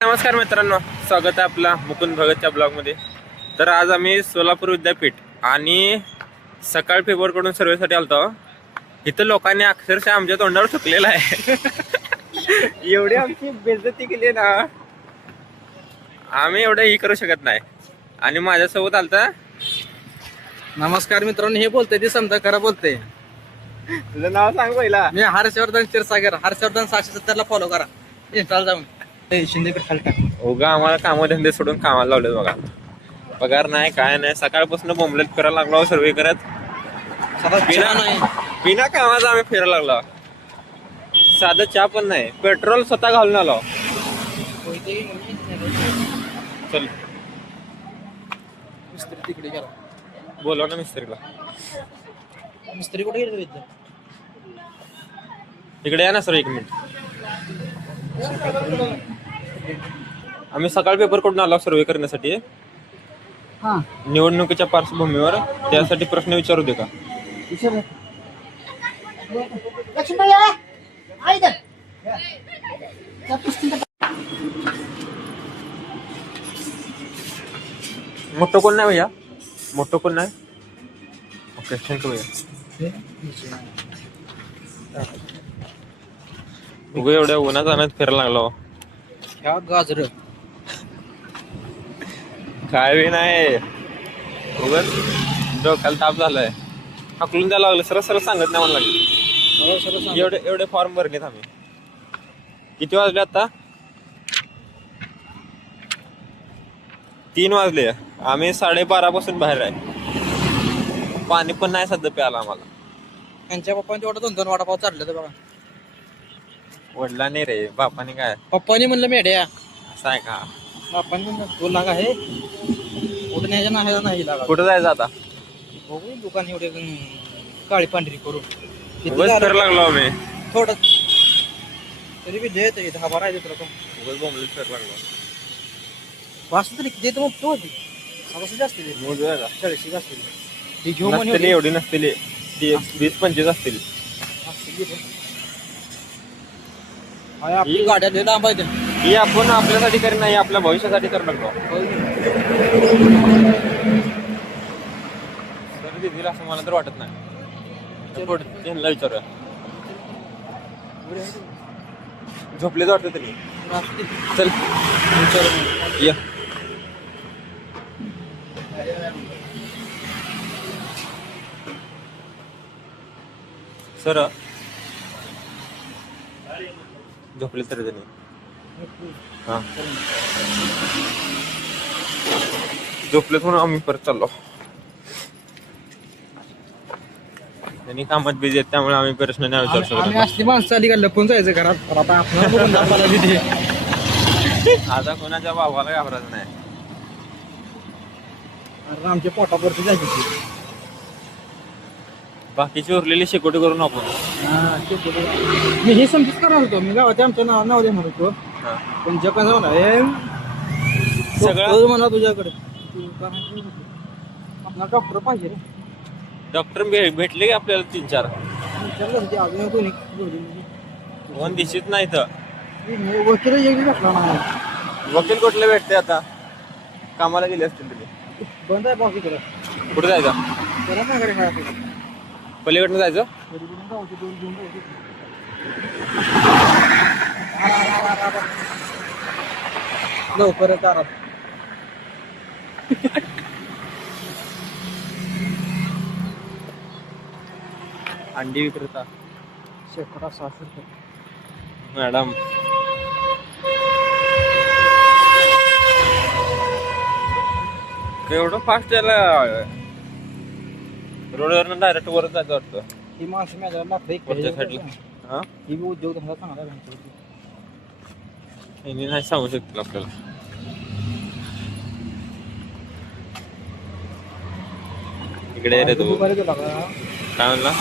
नमस्कार मित्रांनो, स्वागत आहे आपला मुकुंद भगतच्या ब्लॉगमध्ये. तर आज आम्ही सोलापूर विद्यापीठ आणि सकाळ पेपरकडून सर्वेसाठी आलतो. इथं लोकांनी अक्षरशः आमच्या तोंडावर थुकलेलं आहे. एवढी आमची बेइज्जती केली ना, आम्ही एवढं ही करू शकत नाही. आणि माझ्यासोबत आलता. नमस्कार मित्रांनो, हे बोलतोय ते समजा खरं बोलतोय. तुझं नाव सांग पहिला. मी हर्षवर्धन क्षीरसागर, हर्षवर्धन 670 ला फॉलो करा इंस्टाला जाऊन. शिंदेकडे खालटा उगा आम्हाला कामधंदे सोडून कामाला लावले बघा. पगार नाही काय नाही, सकाळपासून बोंबलेत फिरायला लागलो सर्वे करत. बिना कामाचा आम्ही फिरायला लागलो. साधं चहा पण नाही, पेट्रोल स्वतः घालून आलो. चल मिस्त्री तिकडे गेला. बोलवा ना मिस्त्रीला. मिस्त्री कुठे गेले? इकडे या ना सर, 1 मिनिट. आम्ही सकाळ पेपर कडून आलो सर्वे करण्यासाठी निवडणुकीच्या पार्श्वभूमीवर. त्यासाठी प्रश्न विचारू दे का? मोठं कोण नाही भैया, मोठं कोण नाही. ओके, थँक्यू भैया. उगा एवढ्या उन्हात आणत फिरायला लागलो. गाजर काय बी नाही, उगाच डोक्याला ताप झालाय. हाकलून द्यायला लागलं. सरळ सरळ सांगत नाही मला लागलं. एवढे फॉर्म भरलेत आम्ही. किती वाजले आता? 3 वाजले. आम्ही 12:30 पासून बाहेर आहे. पाणी पण नाही सध्या प्यायला आम्हाला. यांच्या पप्पांची वाटत 2-2 वडापाव चालले तर बघा. वडला नाही रे, बापाने काय पप्पानी म्हणलं मेड्या असं आहे का? बापानी म्हणलं तो लागा आहे कुठे न्यायच्या नाही लागा. कुठं जायचं आता? बघू दुकान एवढे काळी पांढरी करू उगाच फिरायला लागलो आम्ही. थोडं तरी बी देत इथं हा भरायचं तुला. उगाच बोंबलत फिरायला लागलो. वाचतो तरी देत मग तो होती सगळं जास्त मोज आहे का? 40 जास्त ती घेऊ म्हणे नसतील, एवढी नसतील. 20-25 असतील. आपली गाड्या लय लांब आहेत. ही आपण आपल्यासाठी करी नाही, आपल्या भविष्यासाठी कर लागलो. तर देतील असं मला तर वाटत नाही. त्यांना विचारूया. झोपलेच वाटतं तरी. चल विचारू या. सर झोपले तरी त्यांनी. हा झोपलेत म्हणून आम्ही परत चाललो. त्यांनी कामात बिझी आहेत, त्यामुळे आम्ही प्रश्न नाही विचारू शकत. आम्ही असली माणसं आली का लपून जायचं घरात. आता आपल्याला आता कोणाच्या बाबाला घाबरायचं नाही. आमच्या पोटावरती जायची. बाकीची उरलेली शेकोटी करून आपण. मी हे समजूच करणार होतो. मी गावाच्या आमच्या नाव दे म्हणत होतो. पण जग कसं सगळं म्हणा तुझ्याकडे आपला डॉक्टर पाहिजे. डॉक्टर भेटले की आपल्याला 3-4. अजून कोण दिसत नाही तर. वकील भेटला नाही. वकील कुठले भेटते आता? कामाला गेले असतील तुम्ही. बंद आहे बाकी केलं. कुठे जायचं? त्याला काय करायचं? पलीकडनं जायचं. लवकर दारात अंडी विक्रेता शेकडा 600 रुपये. मॅडम एवढं फास्ट यायला रोडवरनं डायरेक्ट वरच जायचं वाटतं. ही माणसं माझ्या लागतं वरच्या साईडला. हा ही बी उद्योग धंदा चांगला आहे. यांनी नाही सांगू शकतील आपल्याला. इकडे रे तू. काय म्हणला?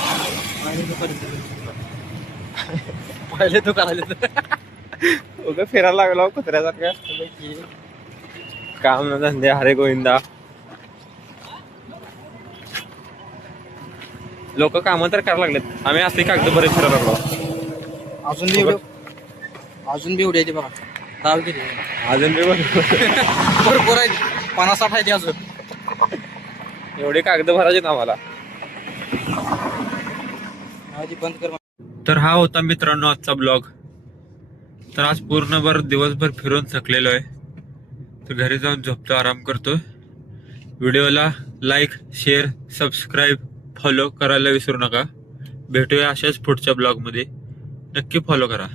पहिले दुकान आले उगा फिरायला लागलो कुत्र्यासारखं. काम न धंदे हरे गोविंदा. लोक कामं तर करायला लागलेत. आम्ही असते कागद बरेच फिरायला लागलो. अजून बी एवढे आहे ते बघा. चालते अजून बी भरपूर आहे 50-60 आहे ते अजून. एवढे कागद भरायचे ना आम्हाला. आधी बंद कर. तर हा होता मित्रांनो आजचा ब्लॉग. तर आज पूर्णभर दिवसभर फिरून थकलेलो आहे. तर घरी जाऊन झोपतो, आराम करतो. व्हिडिओला लाईक, शेअर, सबस्क्राईब, फॉलो करायला विसरू नका. भेटूया अशाच पुढच्या ब्लॉगमध्ये. नक्की फॉलो करा.